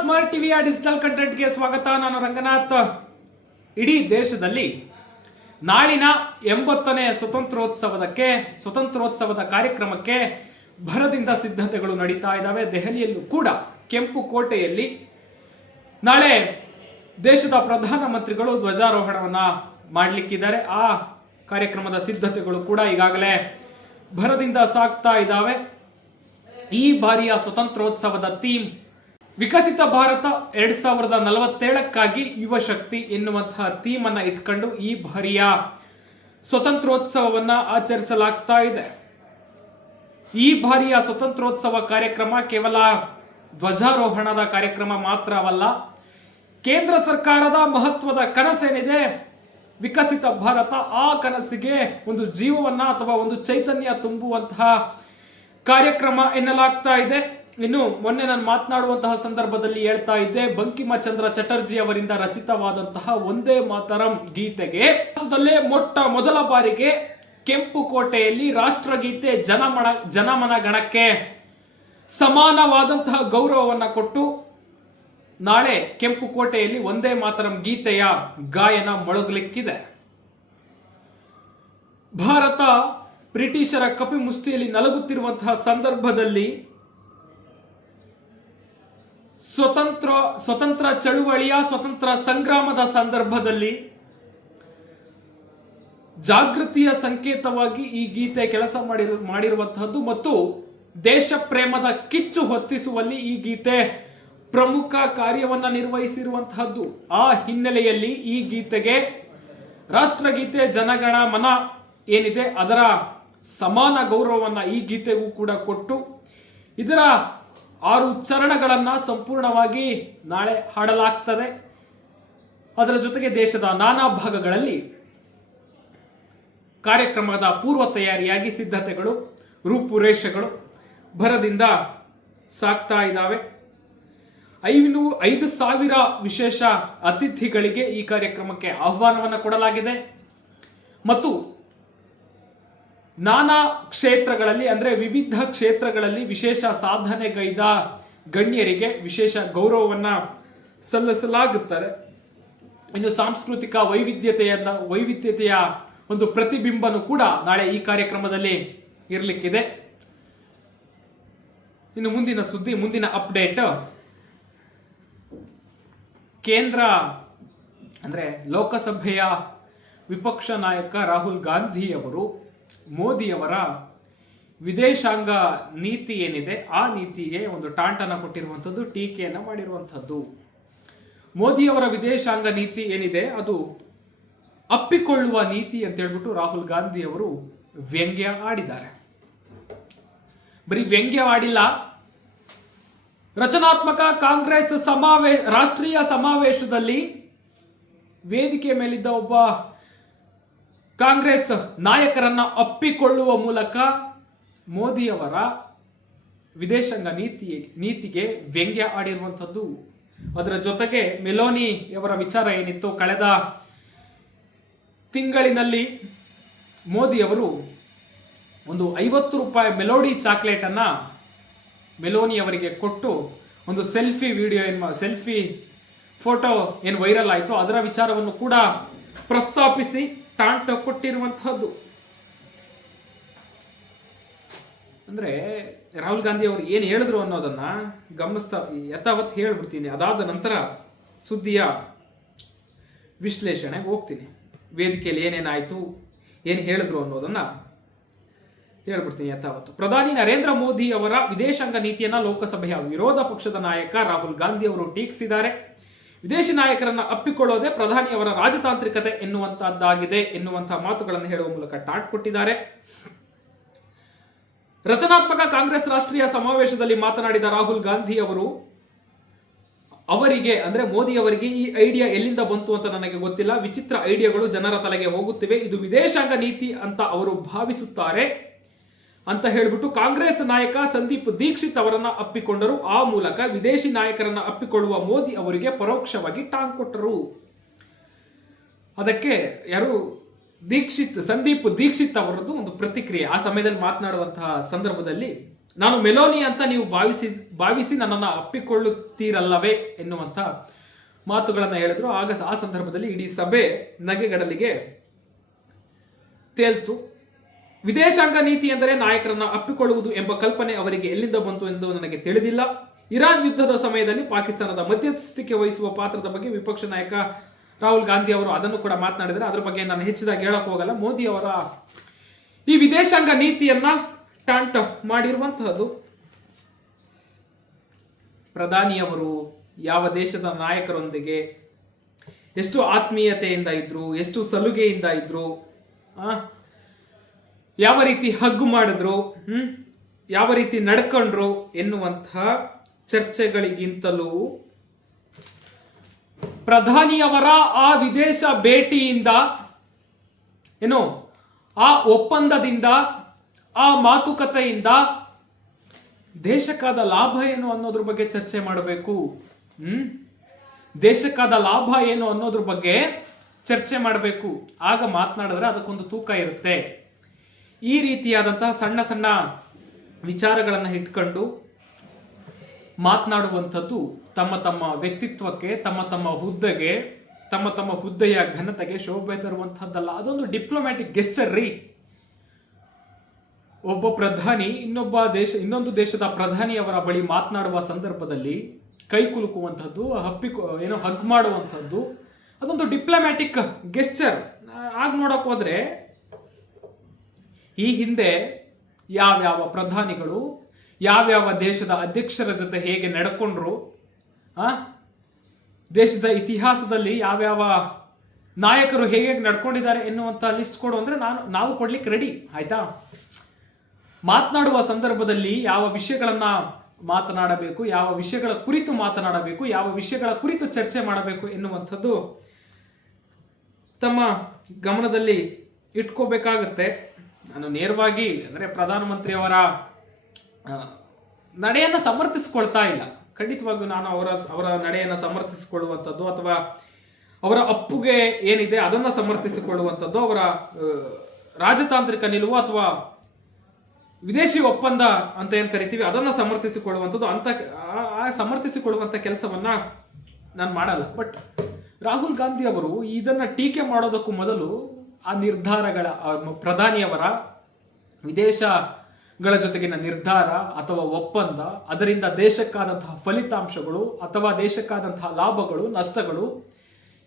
Smart ಟಿವಿಯ digital ಕಂಟೆಂಟ್ಗೆ ಸ್ವಾಗತ. ನಾನು ರಂಗನಾಥ್. ಇಡೀ ದೇಶದಲ್ಲಿ ನಾಳಿನ 80ನೇ ಸ್ವತಂತ್ರೋತ್ಸವದ ಕಾರ್ಯಕ್ರಮಕ್ಕೆ ಭರದಿಂದ ಸಿದ್ಧತೆಗಳು ನಡೀತಾ ಇದ್ದಾವೆ. ದೆಹಲಿಯಲ್ಲೂ ಕೂಡ ಕೆಂಪು ಕೋಟೆಯಲ್ಲಿ ನಾಳೆ ದೇಶದ ಪ್ರಧಾನಮಂತ್ರಿಗಳು ಧ್ವಜಾರೋಹಣವನ್ನ ಮಾಡಲಿಕ್ಕಿದ್ದಾರೆ. ಆ ಕಾರ್ಯಕ್ರಮದ ಸಿದ್ಧತೆಗಳು ಕೂಡ ಈಗಾಗಲೇ ಭರದಿಂದ ಸಾಗ್ತಾ ಇದ್ದಾವೆ. ಈ ಬಾರಿಯ ಸ್ವತಂತ್ರೋತ್ಸವದ ಥೀಮ್ ವಿಕಸಿತ ಭಾರತ 2047ಕ್ಕಾಗಿ ಯುವ ಶಕ್ತಿ ಎನ್ನುವಂತಹ ಥೀಮ್ ಅನ್ನ ಇಟ್ಕೊಂಡು ಈ ಬಾರಿಯ ಸ್ವತಂತ್ರೋತ್ಸವವನ್ನ ಆಚರಿಸಲಾಗ್ತಾ ಇದೆ. ಈ ಬಾರಿಯ ಸ್ವತಂತ್ರೋತ್ಸವ ಕಾರ್ಯಕ್ರಮ ಕೇವಲ ಧ್ವಜಾರೋಹಣದ ಕಾರ್ಯಕ್ರಮ ಮಾತ್ರವಲ್ಲ. ಕೇಂದ್ರ ಸರ್ಕಾರದ ಮಹತ್ವದ ಕನಸೇನಿದೆ ವಿಕಸಿತ ಭಾರತ, ಆ ಕನಸಿಗೆ ಒಂದು ಜೀವವನ್ನ ಅಥವಾ ಒಂದು ಚೈತನ್ಯ ತುಂಬುವಂತಹ ಕಾರ್ಯಕ್ರಮ ಎನ್ನಲಾಗ್ತಾ ಇದೆ. ಇನ್ನು ಮೊನ್ನೆ ನಾನು ಮಾತನಾಡುವಂತಹ ಸಂದರ್ಭದಲ್ಲಿ ಹೇಳ್ತಾ ಇದ್ದೆ, ಬಂಕಿಮಚಂದ್ರ ಚಟರ್ಜಿ ಅವರಿಂದ ರಚಿತವಾದಂತಹ ಒಂದೇ ಮಾತರಂ ಗೀತೆಗೆ ಮೊದಲ ಬಾರಿಗೆ ಕೆಂಪು ಕೋಟೆಯಲ್ಲಿ ರಾಷ್ಟ್ರಗೀತೆ ಜನಮನ ಗಣಕ್ಕೆ ಸಮಾನವಾದಂತಹ ಗೌರವವನ್ನ ಕೊಟ್ಟು ನಾಳೆ ಕೆಂಪು ಕೋಟೆಯಲ್ಲಿ ಒಂದೇ ಮಾತರಂ ಗೀತೆಯ ಗಾಯನ ಮೊಳಗಲಿಕ್ಕಿದೆ. ಭಾರತ ಬ್ರಿಟಿಷರ ಕಪಿಮುಷ್ಟಿಯಲ್ಲಿ ನಲಗುತ್ತಿರುವಂತಹ ಸಂದರ್ಭದಲ್ಲಿ ಸ್ವತಂತ್ರ ಚಳುವಳಿಯ ಸ್ವತಂತ್ರ ಸಂಗ್ರಾಮದ ಸಂದರ್ಭದಲ್ಲಿ ಜಾಗೃತಿಯ ಸಂಕೇತವಾಗಿ ಈ ಗೀತೆ ಕೆಲಸ ಮಾಡಿರುವಂತಹದ್ದು ಮತ್ತು ದೇಶ ಪ್ರೇಮದ ಕಿಚ್ಚು ಹೊತ್ತಿಸುವಲ್ಲಿ ಈ ಗೀತೆ ಪ್ರಮುಖ ಕಾರ್ಯವನ್ನ ನಿರ್ವಹಿಸಿರುವಂತಹದ್ದು. ಆ ಹಿನ್ನೆಲೆಯಲ್ಲಿ ಈ ಗೀತೆಗೆ ರಾಷ್ಟ್ರಗೀತೆ ಜನಗಣ ಮನ ಏನಿದೆ ಅದರ ಸಮಾನ ಗೌರವವನ್ನ ಈ ಗೀತೆಗೂ ಕೂಡ ಕೊಟ್ಟು ಇದರ 6 ಚರಣಗಳನ್ನ ಸಂಪೂರ್ಣವಾಗಿ ನಾಳೆ ಹಾಡಲಾಗ್ತದೆ. ಅದರ ಜೊತೆಗೆ ದೇಶದ ನಾನಾ ಭಾಗಗಳಲ್ಲಿ ಕಾರ್ಯಕ್ರಮದ ಪೂರ್ವ ತಯಾರಿಯಾಗಿ ಸಿದ್ಧತೆಗಳು ರೂಪುರೇಷೆಗಳು ಭರದಿಂದ ಸಾಗ್ತಾ ಇದ್ದಾವೆ. 5,000 ವಿಶೇಷ ಅತಿಥಿಗಳಿಗೆ ಈ ಕಾರ್ಯಕ್ರಮಕ್ಕೆ ಆಹ್ವಾನವನ್ನು ಕೊಡಲಾಗಿದೆ ಮತ್ತು ನಾನಾ ಕ್ಷೇತ್ರಗಳಲ್ಲಿ ಅಂದ್ರೆ ವಿವಿಧ ಕ್ಷೇತ್ರಗಳಲ್ಲಿ ವಿಶೇಷ ಸಾಧನೆಗೈದ ಗಣ್ಯರಿಗೆ ವಿಶೇಷ ಗೌರವವನ್ನ ಸಲ್ಲಿಸಲಾಗುತ್ತದೆ. ಇನ್ನು ಸಾಂಸ್ಕೃತಿಕ ವೈವಿಧ್ಯತೆಯ ಒಂದು ಪ್ರತಿಬಿಂಬನು ಕೂಡ ನಾಳೆ ಈ ಕಾರ್ಯಕ್ರಮದಲ್ಲಿ ಇರಲಿಕ್ಕಿದೆ. ಇನ್ನು ಮುಂದಿನ ಅಪ್ಡೇಟ್, ಕೇಂದ್ರ ಅಂದ್ರೆ ಲೋಕಸಭೆಯ ವಿಪಕ್ಷ ನಾಯಕ ರಾಹುಲ್ ಗಾಂಧಿ ಅವರು ಮೋದಿಯವರ ವಿದೇಶಾಂಗ ನೀತಿ ಏನಿದೆ ಆ ನೀತಿಗೆ ಒಂದು ಟಾಂಟನ ಕೊಟ್ಟಿರುವಂಥದ್ದು, ಟೀಕೆಯನ್ನ ಮಾಡಿರುವಂಥದ್ದು. ಮೋದಿಯವರ ವಿದೇಶಾಂಗ ನೀತಿ ಏನಿದೆ ಅದು ಅಪ್ಪಿಕೊಳ್ಳುವ ನೀತಿ ಅಂತ ಹೇಳ್ಬಿಟ್ಟು ರಾಹುಲ್ ಗಾಂಧಿ ಅವರು ವ್ಯಂಗ್ಯ ಆಡಿದ್ದಾರೆ. ಬರೀ ವ್ಯಂಗ್ಯ ಆಡಿಲ್ಲ, ರಚನಾತ್ಮಕ ಕಾಂಗ್ರೆಸ್ ರಾಷ್ಟ್ರೀಯ ಸಮಾವೇಶದಲ್ಲಿ ವೇದಿಕೆ ಮೇಲಿದ್ದ ಒಬ್ಬ ಕಾಂಗ್ರೆಸ್ ನಾಯಕರನ್ನ ಅಪ್ಪಿಕೊಳ್ಳುವ ಮೂಲಕ ಮೋದಿಯವರ ವಿದೇಶಾಂಗ ನೀತಿಗೆ ವ್ಯಂಗ್ಯ ಆಡಿರುವಂಥದ್ದು. ಅದರ ಜೊತೆಗೆ ಮೆಲೋನಿಯವರ ವಿಚಾರ ಏನಿತ್ತು, ಕಳೆದ ತಿಂಗಳಿನಲ್ಲಿ ಮೋದಿಯವರು ಒಂದು 50 ರೂಪಾಯಿ ಮೆಲೋಡಿ ಚಾಕ್ಲೇಟ್ ಅನ್ನ ಮೆಲೋನಿಯವರಿಗೆ ಕೊಟ್ಟು ಒಂದು ಸೆಲ್ಫಿ ಫೋಟೋ ಏನು ವೈರಲ್ ಆಯಿತು ಅದರ ವಿಚಾರವನ್ನು ಕೂಡ ಪ್ರಸ್ತಾಪಿಸಿ ಟಾಂಟ ಕೊಟ್ಟಿರುವಂತಹದ್ದು. ಅಂದ್ರೆ ರಾಹುಲ್ ಗಾಂಧಿ ಅವರು ಏನು ಹೇಳಿದ್ರು ಅನ್ನೋದನ್ನ ಗಮನಿಸ್ತಾ ಯಥಾವತ್ ಹೇಳ್ಬಿಡ್ತೀನಿ. ಅದಾದ ನಂತರ ಸುದ್ದಿಯ ವಿಶ್ಲೇಷಣೆಗೆ ಹೋಗ್ತೀನಿ. ವೇದಿಕೆಯಲ್ಲಿ ಏನೇನಾಯ್ತು, ಏನು ಹೇಳಿದ್ರು ಅನ್ನೋದನ್ನ ಹೇಳ್ಬಿಡ್ತೀನಿ ಯಥಾವತ್ತು. ಪ್ರಧಾನಿ ನರೇಂದ್ರ ಮೋದಿ ಅವರ ವಿದೇಶಾಂಗ ನೀತಿಯನ್ನ ಲೋಕಸಭೆಯ ವಿರೋಧ ಪಕ್ಷದ ನಾಯಕ ರಾಹುಲ್ ಗಾಂಧಿ ಅವರು ಟೀಕಿಸಿದ್ದಾರೆ. ವಿದೇಶಿ ನಾಯಕರನ್ನ ಅಪ್ಪಿಕೊಳ್ಳೋದೇ ಪ್ರಧಾನಿಯವರ ರಾಜತಾಂತ್ರಿಕತೆ ಎನ್ನುವಂತಹದ್ದಾಗಿದೆ ಎನ್ನುವಂತಹ ಮಾತುಗಳನ್ನು ಹೇಳುವ ಮೂಲಕ ಟಾಟ್ ಕೊಟ್ಟಿದ್ದಾರೆ. ರಚನಾತ್ಮಕ ಕಾಂಗ್ರೆಸ್ ರಾಷ್ಟ್ರೀಯ ಸಮಾವೇಶದಲ್ಲಿ ಮಾತನಾಡಿದ ರಾಹುಲ್ ಗಾಂಧಿ ಅವರಿಗೆ ಅಂದ್ರೆ ಮೋದಿ ಅವರಿಗೆ ಈ ಐಡಿಯಾ ಎಲ್ಲಿಂದ ಬಂತು ಅಂತ ನನಗೆ ಗೊತ್ತಿಲ್ಲ. ವಿಚಿತ್ರ ಐಡಿಯಾಗಳು ಜನರ ತಲೆಗೆ ಹೋಗುತ್ತಿವೆ. ಇದು ವಿದೇಶಾಂಗ ನೀತಿ ಅಂತ ಅವರು ಭಾವಿಸುತ್ತಾರೆ ಅಂತ ಹೇಳ್ಬಿಟ್ಟು ಕಾಂಗ್ರೆಸ್ ನಾಯಕ ಸಂದೀಪ್ ದೀಕ್ಷಿತ್ ಅವರನ್ನ ಅಪ್ಪಿಕೊಂಡರು. ಆ ಮೂಲಕ ವಿದೇಶಿ ನಾಯಕರನ್ನ ಅಪ್ಪಿಕೊಳ್ಳುವ ಮೋದಿ ಅವರಿಗೆ ಪರೋಕ್ಷವಾಗಿ ಟಾಂಗ್ ಕೊಟ್ಟರು. ಅದಕ್ಕೆ ಸಂದೀಪ್ ದೀಕ್ಷಿತ್ ಅವರದ್ದು ಒಂದು ಪ್ರತಿಕ್ರಿಯೆ. ಆ ಸಮಯದಲ್ಲಿ ಮಾತನಾಡುವಂತಹ ಸಂದರ್ಭದಲ್ಲಿ ನಾನು ಮೆಲೋನಿ ಅಂತ ನೀವು ಭಾವಿಸಿ ನನ್ನನ್ನು ಅಪ್ಪಿಕೊಳ್ಳುತ್ತೀರಲ್ಲವೇ ಎನ್ನುವಂಥ ಮಾತುಗಳನ್ನು ಹೇಳಿದ್ರು. ಆಗ ಆ ಸಂದರ್ಭದಲ್ಲಿ ಇಡೀ ಸಭೆ ನಗೆಗಡಲಿಗೆ ತೇಲ್ತು. ವಿದೇಶಾಂಗ ನೀತಿ ಎಂದರೆ ನಾಯಕರನ್ನ ಅಪ್ಪಿಕೊಳ್ಳುವುದು ಎಂಬ ಕಲ್ಪನೆ ಅವರಿಗೆ ಎಲ್ಲಿಂದ ಬಂತು ಎಂದು ನನಗೆ ತಿಳಿದಿಲ್ಲ. ಇರಾನ್ ಯುದ್ಧದ ಸಮಯದಲ್ಲಿ ಪಾಕಿಸ್ತಾನದ ಮಧ್ಯಸ್ಥಿಕೆ ವಹಿಸುವ ಪಾತ್ರದ ಬಗ್ಗೆ ವಿಪಕ್ಷ ನಾಯಕ ರಾಹುಲ್ ಗಾಂಧಿ ಅವರು ಅದನ್ನು ಕೂಡ ಮಾತನಾಡಿದರೆ. ಅದರ ಬಗ್ಗೆ ನಾನು ಹೆಚ್ಚಿದಾಗಿ ಹೇಳಕ್ ಹೋಗಲ್ಲ. ಮೋದಿ ಅವರ ಈ ವಿದೇಶಾಂಗ ನೀತಿಯನ್ನ ಟಾಂಟ್ ಮಾಡಿರುವಂತಹದ್ದು. ಪ್ರಧಾನಿಯವರು ಯಾವ ದೇಶದ ನಾಯಕರೊಂದಿಗೆ ಎಷ್ಟು ಆತ್ಮೀಯತೆಯಿಂದ ಇದ್ರು, ಎಷ್ಟು ಸಲುಗೆಯಿಂದ ಇದ್ರು, ಯಾವ ರೀತಿ ಹಗ್ಗು ಮಾಡಿದ್ರು, ಯಾವ ರೀತಿ ನಡ್ಕೊಂಡ್ರು ಎನ್ನುವಂತಹ ಚರ್ಚೆಗಳಿಗಿಂತಲೂ ಪ್ರಧಾನಿಯವರ ಆ ವಿದೇಶ ಭೇಟಿಯಿಂದ ಆ ಒಪ್ಪಂದದಿಂದ, ಆ ಮಾತುಕತೆಯಿಂದ ದೇಶಕ್ಕಾದ ಲಾಭ ಏನು ಅನ್ನೋದ್ರ ಬಗ್ಗೆ ಚರ್ಚೆ ಮಾಡಬೇಕು. ದೇಶಕ್ಕಾದ ಲಾಭ ಏನು ಅನ್ನೋದ್ರ ಬಗ್ಗೆ ಚರ್ಚೆ ಮಾಡಬೇಕು. ಆಗ ಮಾತನಾಡಿದ್ರೆ ಅದಕ್ಕೊಂದು ತೂಕ ಇರುತ್ತೆ. ಈ ರೀತಿಯಾದಂತಹ ಸಣ್ಣ ಸಣ್ಣ ವಿಚಾರಗಳನ್ನು ಇಟ್ಕೊಂಡು ಮಾತನಾಡುವಂಥದ್ದು ತಮ್ಮ ತಮ್ಮ ವ್ಯಕ್ತಿತ್ವಕ್ಕೆ, ತಮ್ಮ ತಮ್ಮ ಹುದ್ದೆಗೆ, ತಮ್ಮ ತಮ್ಮ ಹುದ್ದೆಯ ಘನತೆಗೆ ಶೋಭೆ ತರುವಂತಹದ್ದಲ್ಲ. ಅದೊಂದು ಡಿಪ್ಲೊಮ್ಯಾಟಿಕ್ ಗೆಸ್ಚರ್ ರೀ. ಒಬ್ಬ ಪ್ರಧಾನಿ ಇನ್ನೊಂದು ದೇಶದ ಪ್ರಧಾನಿಯವರ ಬಳಿ ಮಾತನಾಡುವ ಸಂದರ್ಭದಲ್ಲಿ ಕೈ ಕುಲುಕುವಂಥದ್ದು, ಹಗ್ ಮಾಡುವಂಥದ್ದು, ಅದೊಂದು ಡಿಪ್ಲೊಮ್ಯಾಟಿಕ್ ಗೆಸ್ಚರ್. ಆಗ ನೋಡಕ್ ಹೋದ್ರೆ ಈ ಹಿಂದೆ ಯಾವ್ಯಾವ ಪ್ರಧಾನಿಗಳು ಯಾವ್ಯಾವ ದೇಶದ ಅಧ್ಯಕ್ಷರ ಜೊತೆ ಹೇಗೆ ನಡ್ಕೊಂಡ್ರು, ದೇಶದ ಇತಿಹಾಸದಲ್ಲಿ ಯಾವ್ಯಾವ ನಾಯಕರು ಹೇಗೆ ನಡ್ಕೊಂಡಿದ್ದಾರೆ ಎನ್ನುವಂತ ಲಿಸ್ಟ್ ಕೊಡು ಅಂದ್ರೆ ನಾವು ಕೊಡ್ಲಿಕ್ಕೆ ರೆಡಿ. ಆಯ್ತಾ? ಮಾತನಾಡುವ ಸಂದರ್ಭದಲ್ಲಿ ಯಾವ ವಿಷಯಗಳನ್ನ ಮಾತನಾಡಬೇಕು, ಯಾವ ವಿಷಯಗಳ ಕುರಿತು ಮಾತನಾಡಬೇಕು, ಯಾವ ವಿಷಯಗಳ ಕುರಿತು ಚರ್ಚೆ ಮಾಡಬೇಕು ಎನ್ನುವಂಥದ್ದು ತಮ್ಮ ಗಮನದಲ್ಲಿ ಇಟ್ಕೋಬೇಕಾಗತ್ತೆ. ನಾನು ನೇರವಾಗಿ ಅಂದರೆ ಪ್ರಧಾನಮಂತ್ರಿಯವರ ನಡೆಯನ್ನು ಸಮರ್ಥಿಸಿಕೊಳ್ತಾ ಇಲ್ಲ. ಖಂಡಿತವಾಗಿಯೂ ನಾನು ಅವರ ನಡೆಯನ್ನು ಸಮರ್ಥಿಸಿಕೊಳ್ಳುವಂಥದ್ದು ಅಥವಾ ಅವರ ಅಪ್ಪುಗೆ ಏನಿದೆ ಅದನ್ನು ಸಮರ್ಥಿಸಿಕೊಳ್ಳುವಂಥದ್ದು, ಅವರ ರಾಜತಾಂತ್ರಿಕ ನಿಲುವು ಅಥವಾ ವಿದೇಶಿ ಒಪ್ಪಂದ ಅಂತ ಏನು ಕರಿತೀವಿ ಅದನ್ನು ಸಮರ್ಥಿಸಿಕೊಳ್ಳುವಂಥದ್ದು ಸಮರ್ಥಿಸಿಕೊಳ್ಳುವಂಥ ಕೆಲಸವನ್ನ ನಾನು ಮಾಡಲ್ಲ. ಬಟ್ ರಾಹುಲ್ ಗಾಂಧಿ ಅವರು ಇದನ್ನ ಟೀಕೆ ಮಾಡೋದಕ್ಕೂ ಮೊದಲು ಆ ನಿರ್ಧಾರಗಳ ಪ್ರಧಾನಿಯವರ ವಿದೇಶಗಳ ಜೊತೆಗಿನ ನಿರ್ಧಾರ ಅಥವಾ ಒಪ್ಪಂದ, ಅದರಿಂದ ದೇಶಕ್ಕಾದಂತಹ ಫಲಿತಾಂಶಗಳು ಅಥವಾ ದೇಶಕ್ಕಾದಂತಹ ಲಾಭಗಳು, ನಷ್ಟಗಳು,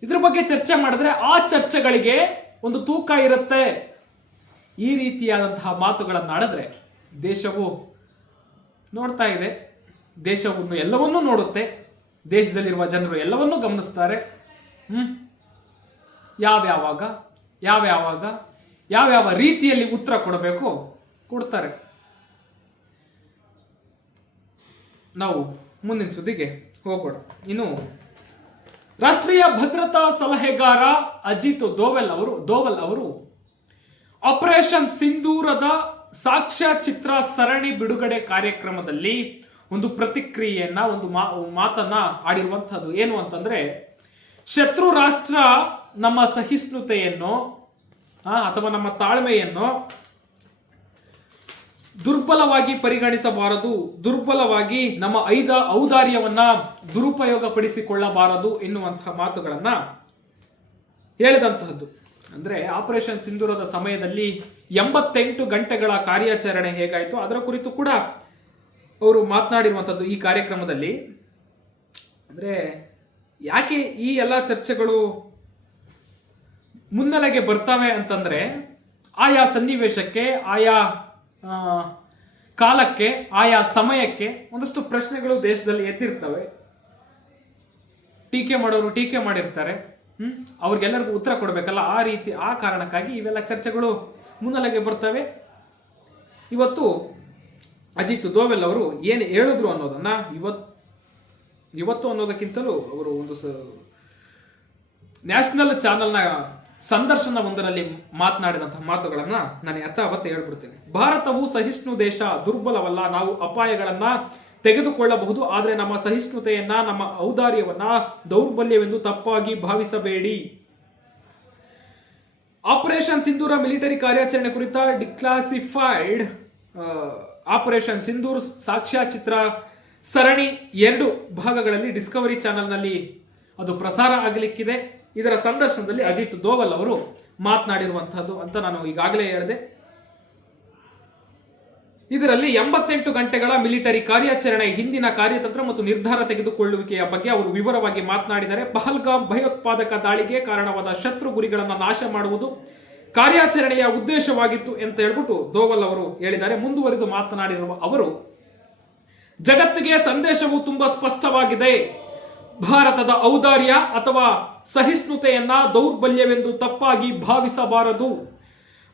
ಇದ್ರ ಬಗ್ಗೆ ಚರ್ಚೆ ಮಾಡಿದ್ರೆ ಆ ಚರ್ಚೆಗಳಿಗೆ ಒಂದು ತೂಕ ಇರುತ್ತೆ. ಈ ರೀತಿಯಾದಂತಹ ಮಾತುಗಳನ್ನು ಆಡಿದ್ರೆ ದೇಶವು ನೋಡ್ತಾ ಇದೆ, ದೇಶವನ್ನು ಎಲ್ಲವನ್ನೂ ನೋಡುತ್ತೆ, ದೇಶದಲ್ಲಿರುವ ಜನರು ಎಲ್ಲವನ್ನೂ ಗಮನಿಸ್ತಾರೆ. ಯಾವ್ಯಾವ ರೀತಿಯಲ್ಲಿ ಉತ್ತರ ಕೊಡಬೇಕು ಕೊಡ್ತಾರೆ. ನಾವು ಮುಂದಿನ ಸುದ್ದಿಗೆ ಹೋಗೋಣ. ಇನ್ನು ರಾಷ್ಟ್ರೀಯ ಭದ್ರತಾ ಸಲಹೆಗಾರ ಅಜಿತ್ ದೋವಲ್ ಅವರು ಆಪರೇಷನ್ ಸಿಂಧೂರದ ಸಾಕ್ಷ್ಯಚಿತ್ರ ಸರಣಿ ಬಿಡುಗಡೆ ಕಾರ್ಯಕ್ರಮದಲ್ಲಿ ಒಂದು ಪ್ರತಿಕ್ರಿಯೆಯನ್ನ, ಒಂದು ಮಾತನ್ನ ಆಡಿರುವಂತಹದ್ದು. ಏನು ಅಂತಂದ್ರೆ, ಶತ್ರು ರಾಷ್ಟ್ರ ನಮ್ಮ ಸಹಿಷ್ಣುತೆಯನ್ನು ಅಥವಾ ನಮ್ಮ ತಾಳ್ಮೆಯನ್ನು ದುರ್ಬಲವಾಗಿ ಪರಿಗಣಿಸಬಾರದು, ದುರ್ಬಲವಾಗಿ ನಮ್ಮ ಔದಾರ್ಯವನ್ನ ದುರುಪಯೋಗ ಪಡಿಸಿಕೊಳ್ಳಬಾರದು ಎನ್ನುವಂತಹ ಮಾತುಗಳನ್ನ ಹೇಳಿದಂತಹದ್ದು. ಅಂದ್ರೆ ಆಪರೇಷನ್ ಸಿಂಧೂರದ ಸಮಯದಲ್ಲಿ 88 ಗಂಟೆಗಳ ಕಾರ್ಯಾಚರಣೆ ಹೇಗಾಯಿತು ಅದರ ಕುರಿತು ಕೂಡ ಅವರು ಮಾತನಾಡಿರುವಂಥದ್ದು ಈ ಕಾರ್ಯಕ್ರಮದಲ್ಲಿ. ಅಂದ್ರೆ ಯಾಕೆ ಈ ಎಲ್ಲ ಚರ್ಚೆಗಳು ಮುನ್ನೆಲೆಗೆ ಬರ್ತವೆ ಅಂತಂದ್ರೆ, ಆಯಾ ಸನ್ನಿವೇಶಕ್ಕೆ, ಆಯಾ ಕಾಲಕ್ಕೆ, ಆಯಾ ಸಮಯಕ್ಕೆ ಒಂದಷ್ಟು ಪ್ರಶ್ನೆಗಳು ದೇಶದಲ್ಲಿ ಎದ್ದಿರ್ತವೆ. ಟೀಕೆ ಮಾಡೋರು ಟೀಕೆ ಮಾಡಿರ್ತಾರೆ, ಅವ್ರಿಗೆಲ್ಲರಿಗೂ ಉತ್ತರ ಕೊಡಬೇಕಲ್ಲ. ಆ ಕಾರಣಕ್ಕಾಗಿ ಇವೆಲ್ಲ ಚರ್ಚೆಗಳು ಮುನ್ನೆಲೆಗೆ ಬರ್ತವೆ. ಇವತ್ತು ಅಜಿತ್ ದೋವಲ್ ಅವರು ಏನು ಹೇಳಿದ್ರು ಅನ್ನೋದನ್ನ ಇವತ್ತು ಅನ್ನೋದಕ್ಕಿಂತಲೂ ಅವರು ಒಂದು ನ್ಯಾಷನಲ್ ಚಾನೆಲ್ನ ಸಂದರ್ಶನ ಒಂದರಲ್ಲಿ ಮಾತನಾಡಿದಂತಹ ಮಾತುಗಳನ್ನ ನಾನು ಯಥಾವತ್ತು ಹೇಳ್ಬಿಡ್ತೇನೆ. ಭಾರತವು ಸಹಿಷ್ಣು ದೇಶ, ದುರ್ಬಲವಲ್ಲ. ನಾವು ಅಪಾಯಗಳನ್ನ ತೆಗೆದುಕೊಳ್ಳಬಹುದು, ಆದರೆ ನಮ್ಮ ಸಹಿಷ್ಣುತೆಯನ್ನ, ನಮ್ಮ ಔದಾರ್ಯವನ್ನ ದೌರ್ಬಲ್ಯವೆಂದು ತಪ್ಪಾಗಿ ಭಾವಿಸಬೇಡಿ. ಆಪರೇಷನ್ ಸಿಂಧೂರ ಮಿಲಿಟರಿ ಕಾರ್ಯಾಚರಣೆ ಕುರಿತ ಡಿಕ್ಲಾಸಿಫೈಡ್ ಆಪರೇಷನ್ ಸಿಂಧೂರ್ ಸಾಕ್ಷ್ಯಚಿತ್ರ ಸರಣಿ 2 ಭಾಗಗಳಲ್ಲಿ ಡಿಸ್ಕವರಿ ಚಾನೆಲ್ನಲ್ಲಿ ಅದು ಪ್ರಸಾರ ಆಗಲಿಕ್ಕಿದೆ. ಇದರ ಸಂದರ್ಶನದಲ್ಲಿ ಅಜಿತ್ ದೋವಲ್ ಅವರು ಮಾತನಾಡಿರುವಂತಹದ್ದು ಅಂತ ನಾನು ಈಗಾಗಲೇ ಹೇಳಿದೆ. ಇದರಲ್ಲಿ 88 ಗಂಟೆಗಳ ಮಿಲಿಟರಿ ಕಾರ್ಯಾಚರಣೆ ಹಿಂದಿನ ಕಾರ್ಯತಂತ್ರ ಮತ್ತು ನಿರ್ಧಾರ ತೆಗೆದುಕೊಳ್ಳುವಿಕೆಯ ಬಗ್ಗೆ ಅವರು ವಿವರವಾಗಿ ಮಾತನಾಡಿದ್ದಾರೆ. ಪಹಲ್ಗಾಮ್ ಭಯೋತ್ಪಾದಕ ದಾಳಿಗೆ ಕಾರಣವಾದ ಶತ್ರು ಗುರಿಗಳನ್ನು ನಾಶ ಮಾಡುವುದು ಕಾರ್ಯಾಚರಣೆಯ ಉದ್ದೇಶವಾಗಿತ್ತು ಅಂತ ಹೇಳ್ಬಿಟ್ಟು ದೋವಲ್ ಅವರು ಹೇಳಿದ್ದಾರೆ. ಮುಂದುವರಿದು ಮಾತನಾಡಿರುವ ಅವರು, ಜಗತ್ತಿಗೆ ಸಂದೇಶವು ತುಂಬಾ ಸ್ಪಷ್ಟವಾಗಿದೆ. ಭಾರತದ ಔದಾರ್ಯ ಅಥವಾ ಸಹಿಷ್ಣುತೆಯನ್ನ ದೌರ್ಬಲ್ಯವೆಂದು ತಪ್ಪಾಗಿ ಭಾವಿಸಬಾರದು.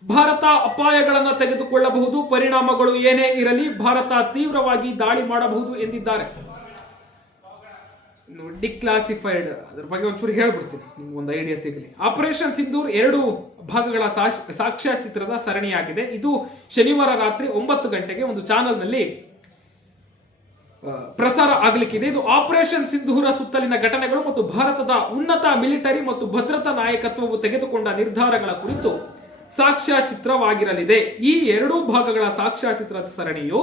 ಭಾರತ ಅಪಾಯಗಳನ್ನು ತೆಗೆದುಕೊಳ್ಳಬಹುದು. ಪರಿಣಾಮಗಳು ಏನೇ ಇರಲಿ ಭಾರತ ತೀವ್ರವಾಗಿ ದಾಳಿ ಮಾಡಬಹುದು ಎಂದಿದ್ದಾರೆ. ಡಿಕ್ಲಾಸಿಫೈಡ್ ಅದ್ರ ಬಗ್ಗೆ ಒಂಚೂರು ಹೇಳ್ಬಿಡ್ತೀನಿ, ನಿಮ್ಗೆ ಒಂದು ಐಡಿಯಾ ಸಿಗಲಿ. ಆಪರೇಷನ್ ಸಿಂಧೂರ್ 2 ಭಾಗಗಳ ಸಾಕ್ಷ್ಯಚಿತ್ರದ ಸರಣಿಯಾಗಿದೆ. ಇದು ಶನಿವಾರ ರಾತ್ರಿ 9 ಗಂಟೆಗೆ ಒಂದು ಚಾನೆಲ್ನಲ್ಲಿ ಪ್ರಸಾರ ಆಗಲಿಕ್ಕಿದೆ. ಇದು ಆಪರೇಷನ್ ಸಿಂಧೂರ ಸುತ್ತಲಿನ ಘಟನೆಗಳು ಮತ್ತು ಭಾರತದ ಉನ್ನತ ಮಿಲಿಟರಿ ಮತ್ತು ಭದ್ರತಾ ನಾಯಕತ್ವವು ತೆಗೆದುಕೊಂಡ ನಿರ್ಧಾರಗಳ ಕುರಿತು ಸಾಕ್ಷ್ಯಚಿತ್ರವಾಗಿರಲಿದೆ. ಈ 2 ಭಾಗಗಳ ಸಾಕ್ಷ್ಯಚಿತ್ರ ಸರಣಿಯು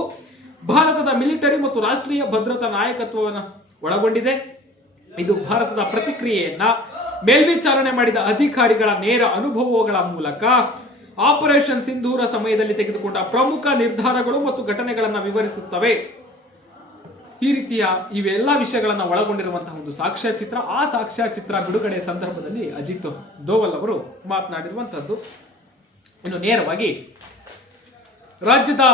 ಭಾರತದ ಮಿಲಿಟರಿ ಮತ್ತು ರಾಷ್ಟ್ರೀಯ ಭದ್ರತಾ ನಾಯಕತ್ವವನ್ನು ಒಳಗೊಂಡಿದೆ. ಇದು ಭಾರತದ ಪ್ರತಿಕ್ರಿಯೆಯನ್ನ ಮೇಲ್ವಿಚಾರಣೆ ಮಾಡಿದ ಅಧಿಕಾರಿಗಳ ನೇರ ಅನುಭವಗಳ ಮೂಲಕ ಆಪರೇಷನ್ ಸಿಂಧೂರ ಸಮಯದಲ್ಲಿ ತೆಗೆದುಕೊಂಡ ಪ್ರಮುಖ ನಿರ್ಧಾರಗಳು ಮತ್ತು ಘಟನೆಗಳನ್ನು ವಿವರಿಸುತ್ತವೆ. ಈ ರೀತಿಯ ಇವೆಲ್ಲ ವಿಷಯಗಳನ್ನು ಒಳಗೊಂಡಿರುವಂತಹ ಒಂದು ಸಾಕ್ಷ್ಯಚಿತ್ರ. ಆ ಸಾಕ್ಷ್ಯಚಿತ್ರ ಬಿಡುಗಡೆ ಸಂದರ್ಭದಲ್ಲಿ ಅಜಿತ್ ದೋವಲ್ ಅವರು ಮಾತನಾಡಿರುವಂತಹದ್ದು. ಇನ್ನು ನೇರವಾಗಿ ರಾಜ್ಯದ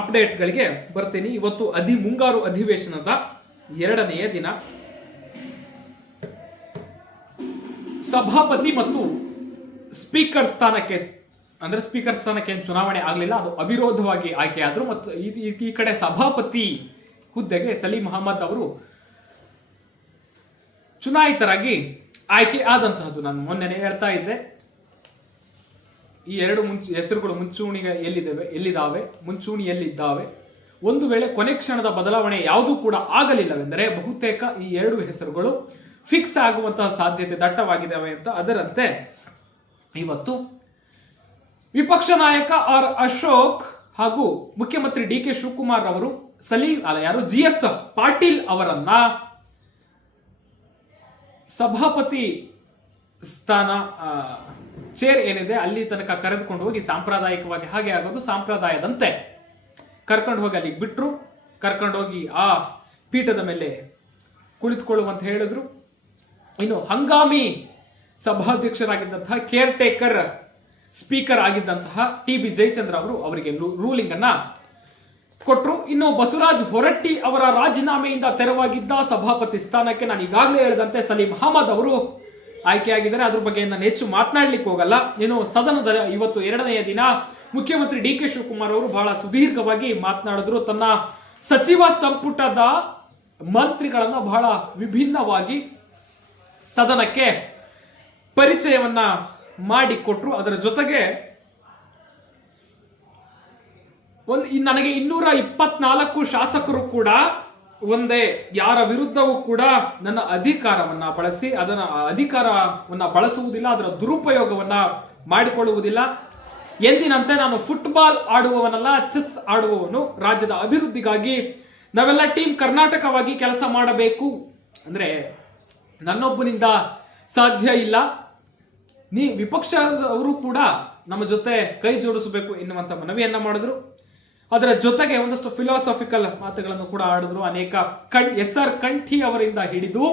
ಅಪ್ಡೇಟ್ಸ್ಗಳಿಗೆ ಬರ್ತೀನಿ. ಇವತ್ತು ಮುಂಗಾರು ಅಧಿವೇಶನದ 2ನೆಯ ದಿನ. ಸಭಾಪತಿ ಮತ್ತು ಸ್ಪೀಕರ್ ಸ್ಥಾನಕ್ಕೆ ಚುನಾವಣೆ ಆಗಲಿಲ್ಲ, ಅದು ಅವಿರೋಧವಾಗಿ ಆಯ್ಕೆಯಾದರು. ಮತ್ತು ಈ ಕಡೆ ಸಭಾಪತಿ ಹುದ್ದೆಗೆ ಸಲೀಂ ಅಹಮದ್ ಅವರು ಚುನಾಯಿತರಾಗಿ ಆಯ್ಕೆ ಆದಂತಹದ್ದು. ನಾನು ಮೊನ್ನೆನೇ ಹೇಳ್ತಾ ಇದ್ದೆ, ಈ 2 ಹೆಸರುಗಳು ಮುಂಚೂಣಿಯಲ್ಲಿದ್ದಾವೆ. ಒಂದು ವೇಳೆ ಕೊನೆ ಕ್ಷಣದ ಬದಲಾವಣೆ ಯಾವುದೂ ಕೂಡ ಆಗಲಿಲ್ಲವೆಂದರೆ ಬಹುತೇಕ ಈ 2 ಹೆಸರುಗಳು ಫಿಕ್ಸ್ ಆಗುವಂತಹ ಸಾಧ್ಯತೆ ದಟ್ಟವಾಗಿದ್ದಾವೆ ಅಂತ. ಅದರಂತೆ ಇವತ್ತು ವಿಪಕ್ಷ ನಾಯಕ ಆರ್ ಅಶೋಕ್ ಹಾಗೂ ಮುಖ್ಯಮಂತ್ರಿ ಡಿ ಕೆ ಶಿವಕುಮಾರ್ ಅವರು GS ಪಾಟೀಲ್ ಅವರನ್ನ ಸಭಾಪತಿ ಸ್ಥಾನ ಚೇರ್ ಏನಿದೆ ಅಲ್ಲಿ ತನಕ ಕರೆದುಕೊಂಡು ಹೋಗಿ ಸಾಂಪ್ರದಾಯಿಕವಾಗಿ ಹಾಗೆ ಆಗೋದು ಸಂಪ್ರದಾಯದಂತೆ ಕರ್ಕೊಂಡು ಹೋಗಿ ಅಲ್ಲಿಗೆ ಬಿಟ್ರು. ಕರ್ಕೊಂಡು ಹೋಗಿ ಆ ಪೀಠದ ಮೇಲೆ ಕುಳಿತುಕೊಳ್ಳುವಂತ ಹೇಳಿದ್ರು. ಇನ್ನು ಹಂಗಾಮಿ ಸಭಾಧ್ಯಕ್ಷರಾಗಿದ್ದಂತಹ ಕೇರ್ ಟೇಕರ್ ಸ್ಪೀಕರ್ ಆಗಿದ್ದಂತಹ TB ಜಯಚಂದ್ರ ಅವರು ಅವರಿಗೆ ರೂಲಿಂಗ್ ಅನ್ನ ಕೊಟ್ಟರು. ಇನ್ನು ಬಸವರಾಜ್ ಹೊರಟ್ಟಿ ಅವರ ರಾಜೀನಾಮೆಯಿಂದ ತೆರವಾಗಿದ್ದ ಸಭಾಪತಿ ಸ್ಥಾನಕ್ಕೆ ನಾನು ಈಗಾಗಲೇ ಹೇಳಿದಂತೆ ಸಲೀಂ ಅಹಮದ್ ಅವರು ಆಯ್ಕೆಯಾಗಿದ್ದಾರೆ. ಅದ್ರ ಬಗ್ಗೆ ನಾನು ಹೆಚ್ಚು ಮಾತನಾಡ್ಲಿಕ್ಕೆ ಹೋಗಲ್ಲ. ಇನ್ನು ಸದನದ ಇವತ್ತು 2ನೆಯ ದಿನ ಮುಖ್ಯಮಂತ್ರಿ ಡಿ ಕೆ ಶಿವಕುಮಾರ್ ಅವರು ಬಹಳ ಸುದೀರ್ಘವಾಗಿ ಮಾತನಾಡಿದ್ರು. ತನ್ನ ಸಚಿವ ಸಂಪುಟದ ಮಂತ್ರಿಗಳನ್ನ ಬಹಳ ವಿಭಿನ್ನವಾಗಿ ಸದನಕ್ಕೆ ಪರಿಚಯವನ್ನ ಮಾಡಿಕೊಟ್ರು. ಅದರ ಜೊತೆಗೆ ನನಗೆ 224 ಶಾಸಕರು ಕೂಡ ಒಂದೇ, ಯಾರ ವಿರುದ್ಧವೂ ಕೂಡ ನನ್ನ ಅಧಿಕಾರವನ್ನ ಬಳಸಿ ಅಧಿಕಾರವನ್ನ ಬಳಸುವುದಿಲ್ಲ, ಅದರ ದುರುಪಯೋಗವನ್ನ ಮಾಡಿಕೊಳ್ಳುವುದಿಲ್ಲ. ಎಂದಿನಂತೆ ನಾನು ಫುಟ್ಬಾಲ್ ಆಡುವವನಲ್ಲ, ಚೆಸ್ ಆಡುವವನು. ರಾಜ್ಯದ ಅಭಿವೃದ್ಧಿಗಾಗಿ ನಾವೆಲ್ಲ ಟೀಮ್ ಕರ್ನಾಟಕವಾಗಿ ಕೆಲಸ ಮಾಡಬೇಕು. ಅಂದ್ರೆ ನನ್ನೊಬ್ಬನಿಂದ ಸಾಧ್ಯ ಇಲ್ಲ. ವಿಪಕ್ಷದವರು ಕೂಡ ನಮ್ಮ ಜೊತೆ ಕೈ ಜೋಡಿಸಬೇಕು ಎನ್ನುವಂತ ಮನವಿಯನ್ನ ಮಾಡಿದ್ರು. ಅದರ ಜೊತೆಗೆ ಒಂದಷ್ಟು ಫಿಲಾಸಫಿಕಲ್ ಮಾತುಗಳನ್ನು ಕೂಡ ಆಡಿದ್ರು. ಅನೇಕ SR ಕಂಠಿ ಅವರಿಂದ ಹಿಡಿದು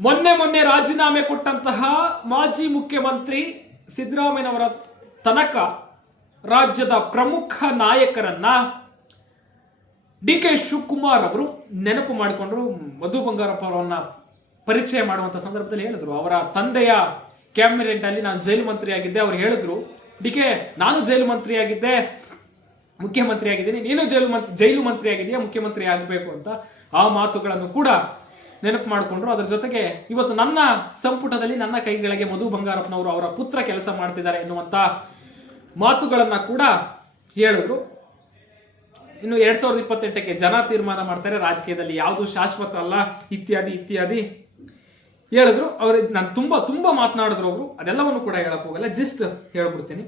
ಮೊನ್ನೆ ರಾಜೀನಾಮೆ ಕೊಟ್ಟಂತಹ ಮಾಜಿ ಮುಖ್ಯಮಂತ್ರಿ ಸಿದ್ದರಾಮಯ್ಯನವರ ತನಕ ರಾಜ್ಯದ ಪ್ರಮುಖ ನಾಯಕರನ್ನ ಡಿ ಕೆ ಶಿವಕುಮಾರ್ ಅವರು ನೆನಪು ಮಾಡಿಕೊಂಡ್ರು. ಮಧು ಬಂಗಾರಪ್ಪ ಅವರನ್ನ ಪರಿಚಯ ಮಾಡುವಂತ ಸಂದರ್ಭದಲ್ಲಿ ಹೇಳಿದ್ರು, ಅವರ ತಂದೆಯ ಕ್ಯಾಬಿನೆಟ್ ಅಲ್ಲಿ ನಾನು ಜೈಲು ಮಂತ್ರಿ ಆಗಿದ್ದೆ. ಅವ್ರು ಹೇಳಿದ್ರು, ಡಿಕೆ ನಾನು ಜೈಲು ಮಂತ್ರಿ ಆಗಿದ್ದೆ, ಮುಖ್ಯಮಂತ್ರಿ ಆಗಿದ್ದೀನಿ, ನೀನು ಜೈಲು ಮಂತ್ರಿ ಆಗಿದೆಯಾ, ಮುಖ್ಯಮಂತ್ರಿ ಆಗಬೇಕು ಅಂತ. ಆ ಮಾತುಗಳನ್ನು ಕೂಡ ನೆನಪು ಮಾಡಿಕೊಂಡ್ರು. ಅದರ ಜೊತೆಗೆ ಇವತ್ತು ನನ್ನ ಸಂಪುಟದಲ್ಲಿ ನನ್ನ ಕೈಗಳಿಗೆ ಮಧು ಬಂಗಾರಪ್ಪನವರು ಅವರ ಪುತ್ರ ಕೆಲಸ ಮಾಡ್ತಿದ್ದಾರೆ ಎನ್ನುವಂತ ಮಾತುಗಳನ್ನ ಕೂಡ ಹೇಳಿದ್ರು. ಇನ್ನು 2028ಕ್ಕೆ ಜನ ತೀರ್ಮಾನ ಮಾಡ್ತಾರೆ, ರಾಜಕೀಯದಲ್ಲಿ ಯಾವುದು ಶಾಶ್ವತ ಅಲ್ಲ, ಇತ್ಯಾದಿ ಹೇಳಿದ್ರು. ನಾನು ತುಂಬಾ ಮಾತನಾಡಿದ್ರು ಅವರು. ಅದೆಲ್ಲವನ್ನು ಕೂಡ ಹೇಳಕ್ ಹೋಗಲ್ಲ, ಜಸ್ಟ್ ಹೇಳ್ಬಿಡ್ತೀನಿ.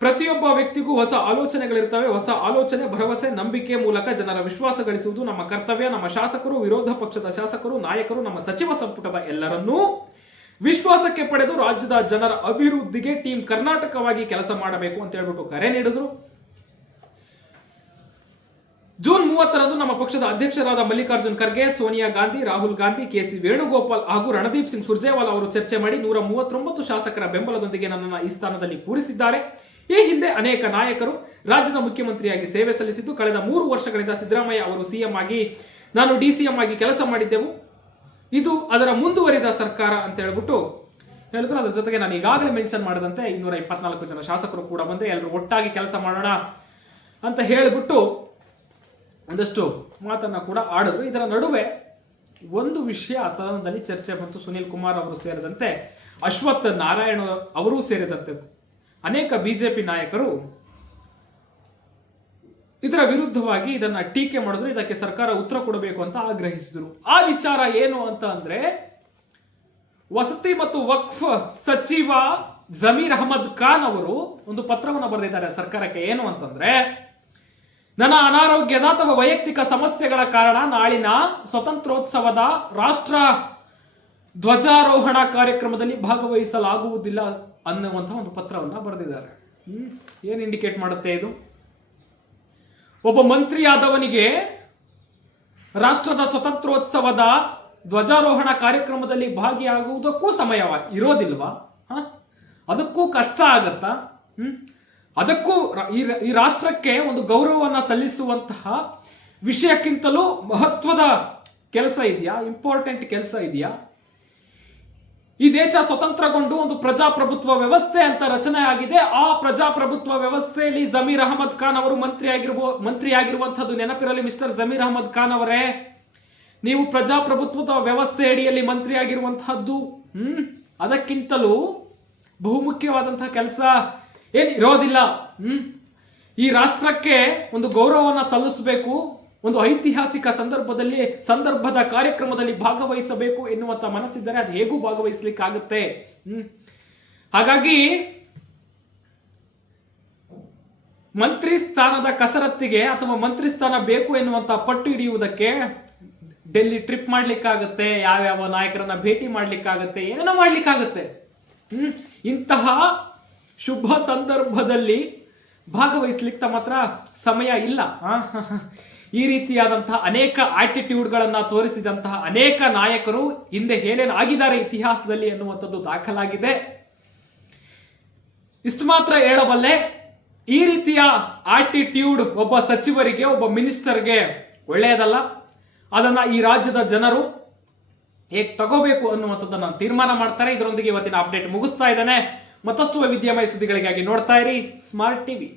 ಪ್ರತಿಯೊಬ್ಬ ವ್ಯಕ್ತಿಗೂ ಹೊಸ ಆಲೋಚನೆಗಳಿರ್ತವೆ. ಹೊಸ ಆಲೋಚನೆ, ಭರವಸೆ, ನಂಬಿಕೆ ಮೂಲಕ ಜನರ ವಿಶ್ವಾಸ ಗಳಿಸುವುದು ನಮ್ಮ ಕರ್ತವ್ಯ. ನಮ್ಮ ಶಾಸಕರು, ವಿರೋಧ ಪಕ್ಷದ ಶಾಸಕರು, ನಾಯಕರು, ನಮ್ಮ ಸಚಿವ ಸಂಪುಟದ ಎಲ್ಲರನ್ನೂ ವಿಶ್ವಾಸಕ್ಕೆ ಪಡೆದು ರಾಜ್ಯದ ಜನರ ಅಭಿವೃದ್ಧಿಗೆ ಟೀಮ್ ಕರ್ನಾಟಕವಾಗಿ ಕೆಲಸ ಮಾಡಬೇಕು ಅಂತ ಹೇಳ್ಬಿಟ್ಟು ಕರೆ ನೀಡಿದ್ರು. ಜೂನ್ 30ರಂದು ನಮ್ಮ ಪಕ್ಷದ ಅಧ್ಯಕ್ಷರಾದ ಮಲ್ಲಿಕಾರ್ಜುನ್ ಖರ್ಗೆ, ಸೋನಿಯಾ ಗಾಂಧಿ, ರಾಹುಲ್ ಗಾಂಧಿ, ಕೆಸಿ ವೇಣುಗೋಪಾಲ್ ಹಾಗೂ ರಣದೀಪ್ ಸಿಂಗ್ ಸುರ್ಜೇವಾಲಾ ಅವರು ಚರ್ಚೆ ಮಾಡಿ 139 ಶಾಸಕರ ಬೆಂಬಲದೊಂದಿಗೆ ನನ್ನನ್ನು ಈ ಸ್ಥಾನದಲ್ಲಿ ಕೂರಿಸಿದ್ದಾರೆ. ಈ ಹಿಂದೆ ಅನೇಕ ನಾಯಕರು ರಾಜ್ಯದ ಮುಖ್ಯಮಂತ್ರಿಯಾಗಿ ಸೇವೆ ಸಲ್ಲಿಸಿದ್ದು, ಕಳೆದ 3 ವರ್ಷಗಳಿಂದ ಸಿದ್ದರಾಮಯ್ಯ ಅವರು ಸಿಎಂ ಆಗಿ, ನಾನು ಡಿಸಿಎಂ ಆಗಿ ಕೆಲಸ ಮಾಡಿದ್ದೆವು. ಇದು ಅದರ ಮುಂದುವರಿದ ಸರ್ಕಾರ ಅಂತ ಹೇಳ್ಬಿಟ್ಟು ಹೇಳಿದ್ರು. ಅದರ ಜೊತೆಗೆ ನಾನು ಈಗಾಗಲೇ ಮೆನ್ಷನ್ ಮಾಡಿದಂತೆ 224 ಜನ ಶಾಸಕರು ಕೂಡ ಬಂದೆ, ಎಲ್ಲರೂ ಒಟ್ಟಾಗಿ ಕೆಲಸ ಮಾಡೋಣ ಅಂತ ಹೇಳಿಬಿಟ್ಟು ಒಂದಷ್ಟು ಮಾತನ್ನ ಕೂಡ ಆಡಿದ್ರು. ಇದರ ನಡುವೆ ಒಂದು ವಿಷಯ ಸದನದಲ್ಲಿ ಚರ್ಚೆ ಬಂತು. ಸುನೀಲ್ ಕುಮಾರ್ ಅವರು ಸೇರಿದಂತೆ, ಅಶ್ವಥ್ ನಾರಾಯಣ ಅವರೂ ಸೇರಿದಂತೆ ಅನೇಕ ಬಿಜೆಪಿ ನಾಯಕರು ಇದರ ವಿರುದ್ಧವಾಗಿ ಇದನ್ನ ಟೀಕೆ ಮಾಡಿದ್ರು. ಇದಕ್ಕೆ ಸರ್ಕಾರ ಉತ್ತರ ಕೊಡಬೇಕು ಅಂತ ಆಗ್ರಹಿಸಿದ್ರು. ಆ ವಿಚಾರ ಏನು ಅಂತ ಅಂದ್ರೆ, ವಸತಿ ಮತ್ತು ವಕ್ಫ್ ಸಚಿವ ಜಮೀರ್ ಅಹಮದ್ ಖಾನ್ ಅವರು ಒಂದು ಪತ್ರವನ್ನು ಬರೆದಿದ್ದಾರೆ ಸರ್ಕಾರಕ್ಕೆ. ಏನು ಅಂತಂದ್ರೆ, ನನ್ನ ಅನಾರೋಗ್ಯದ ಅಥವಾ ವೈಯಕ್ತಿಕ ಸಮಸ್ಯೆಗಳ ಕಾರಣ ನಾಳಿನ ಸ್ವತಂತ್ರೋತ್ಸವದ ರಾಷ್ಟ್ರ ಧ್ವಜಾರೋಹಣ ಕಾರ್ಯಕ್ರಮದಲ್ಲಿ ಭಾಗವಹಿಸಲಾಗುವುದಿಲ್ಲ ಅನ್ನುವಂತಹ ಒಂದು ಪತ್ರವನ್ನ ಬರೆದಿದ್ದಾರೆ. ಏನು ಇಂಡಿಕೇಟ್ ಮಾಡುತ್ತೆ ಇದು? ಒಬ್ಬ ಮಂತ್ರಿಯಾದವನಿಗೆ ರಾಷ್ಟ್ರದ ಸ್ವತಂತ್ರೋತ್ಸವದ ಧ್ವಜಾರೋಹಣ ಕಾರ್ಯಕ್ರಮದಲ್ಲಿ ಭಾಗಿಯಾಗುವುದಕ್ಕೂ ಸಮಯ ಇರೋದಿಲ್ವಾ? ಅದಕ್ಕೂ ಕಷ್ಟ ಆಗತ್ತಾ? ಅದಕ್ಕೂ ಈ ರಾಷ್ಟ್ರಕ್ಕೆ ಒಂದು ಗೌರವವನ್ನು ಸಲ್ಲಿಸುವಂತಹ ವಿಷಯಕ್ಕಿಂತಲೂ ಮಹತ್ವದ ಕೆಲಸ ಇದೆಯಾ? ಇಂಪಾರ್ಟೆಂಟ್ ಕೆಲಸ ಇದೆಯಾ? ಈ ದೇಶ ಸ್ವತಂತ್ರಗೊಂಡು ಒಂದು ಪ್ರಜಾಪ್ರಭುತ್ವ ವ್ಯವಸ್ಥೆ ಅಂತ ರಚನೆ ಆಗಿದೆ. ಆ ಪ್ರಜಾಪ್ರಭುತ್ವ ವ್ಯವಸ್ಥೆಯಲ್ಲಿ ಜಮೀರ್ ಅಹಮದ್ ಖಾನ್ ಅವರು ಮಂತ್ರಿ ಆಗಿರುವಂತಹದ್ದು ನೆನಪಿರಲಿ. ಮಿಸ್ಟರ್ ಜಮೀರ್ ಅಹಮದ್ ಖಾನ್ ಅವರೇ, ನೀವು ಪ್ರಜಾಪ್ರಭುತ್ವದ ವ್ಯವಸ್ಥೆ ಅಡಿಯಲ್ಲಿ ಮಂತ್ರಿ ಆಗಿರುವಂತಹದ್ದು ಅದಕ್ಕಿಂತಲೂ ಬಹುಮುಖ್ಯವಾದಂತಹ ಕೆಲಸ ಏನ್ ಇರೋದಿಲ್ಲ. ಈ ರಾಷ್ಟ್ರಕ್ಕೆ ಒಂದು ಗೌರವವನ್ನು ಸಲ್ಲಿಸಬೇಕು, ಒಂದು ಐತಿಹಾಸಿಕ ಸಂದರ್ಭದ ಕಾರ್ಯಕ್ರಮದಲ್ಲಿ ಭಾಗವಹಿಸಬೇಕು ಎನ್ನುವಂತ ಮನಸ್ಸಿದ್ದರೆ ಅದು ಹೇಗೂ ಭಾಗವಹಿಸಲಿಕ್ಕಾಗುತ್ತೆ. ಹಾಗಾಗಿ ಮಂತ್ರಿ ಸ್ಥಾನದ ಕಸರತ್ತಿಗೆ ಅಥವಾ ಮಂತ್ರಿ ಸ್ಥಾನ ಬೇಕು ಎನ್ನುವಂತ ಪಟ್ಟು ಹಿಡಿಯುವುದಕ್ಕೆ ಡೆಲ್ಲಿ ಟ್ರಿಪ್ ಮಾಡ್ಲಿಕ್ಕಾಗತ್ತೆ, ಯಾವ್ಯಾವ ನಾಯಕರನ್ನ ಭೇಟಿ ಮಾಡ್ಲಿಕ್ಕಾಗತ್ತೆ, ಏನೇನೋ ಮಾಡ್ಲಿಕ್ಕಾಗತ್ತೆ. ಇಂತಹ ಶುಭ ಸಂದರ್ಭದಲ್ಲಿ ಭಾಗವಹಿಸ್ಲಿಕ್ಕೆ ಮಾತ್ರ ಸಮಯ ಇಲ್ಲ. ಈ ರೀತಿಯಾದಂತಹ ಅನೇಕ ಆಟಿಟ್ಯೂಡ್ಗಳನ್ನ ತೋರಿಸಿದಂತಹ ಅನೇಕ ನಾಯಕರು ಹಿಂದೆ ಏನೇನು ಆಗಿದ್ದಾರೆ ಇತಿಹಾಸದಲ್ಲಿ ಎನ್ನುವಂಥದ್ದು ದಾಖಲಾಗಿದೆ. ಇಷ್ಟು ಮಾತ್ರ ಹೇಳಬಲ್ಲೆ, ಈ ರೀತಿಯ ಆಟಿಟ್ಯೂಡ್ ಒಬ್ಬ ಸಚಿವರಿಗೆ, ಒಬ್ಬ ಮಿನಿಸ್ಟರ್ಗೆ ಒಳ್ಳೆಯದಲ್ಲ. ಅದನ್ನ ಈ ರಾಜ್ಯದ ಜನರು ಹೇಗೆ ತಗೋಬೇಕು ಅನ್ನುವಂಥದ್ದನ್ನ ತೀರ್ಮಾನ ಮಾಡ್ತಾರೆ. ಇದರೊಂದಿಗೆ ಇವತ್ತಿನ ಅಪ್ಡೇಟ್ ಮುಗಿಸ್ತಾ ಇದ್ದಾನೆ. ಮತ್ತಷ್ಟು ವೈವಿಧ್ಯಮಯ ಸುದ್ದಿಗಳಿಗಾಗಿ ನೋಡ್ತಾ ಇರಿ ಸ್ಮಾರ್ಟ್ ಟಿವಿ.